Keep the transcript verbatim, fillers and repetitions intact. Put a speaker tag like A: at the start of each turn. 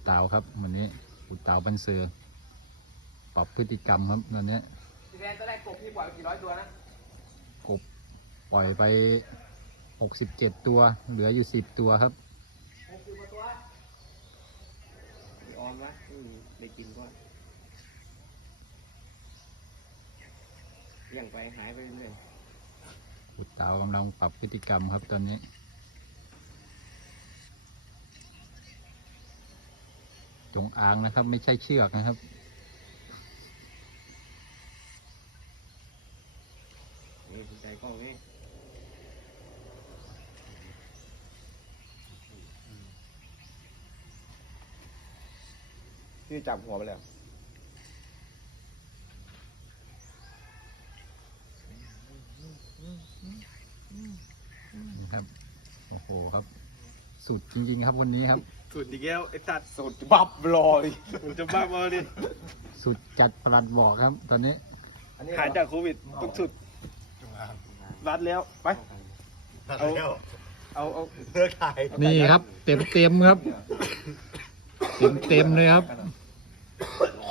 A: เต๋าครับวันนี้ปู่เต๋าบันเสือปรับพฤติกรรมครับตอนนี้
B: พี่แดนตอนแรกกบพี่ปล่อยไปกี่ร้อยตัวนะ
A: กบปล่อยไปหกสิบเจ็ดตัวเหลืออยู่สิบตัวครับ
B: หกสิบกว่าตัวออมนะได้กินก็เลี้ยงไปหายไปเรื่อย
A: ปู่เต๋ากำลังปรับพฤติกรรมครับตอนนี้จงอางนะครับไม่ใช่เชือกนะครับ
B: นี่สนใจกล้องนี่พี่จับหัวไปแล้ว
A: นี่ครับโอ้โหครับสุดจริงๆครับวันนี้ครับ
C: สุดอีกแล้วไอ้ตัด
B: สุดบับลอย
C: มันจะบ้ามาดิ
A: สุดจัดประหลัดบอกครับตอนนี้
C: หายจากโควิดต้องสุดรัดแล้วไปเอาเอาเอา
D: เลิกถ่าย
A: นี่ครับเต็มเต็มครับเต็มเต็มเลยครับ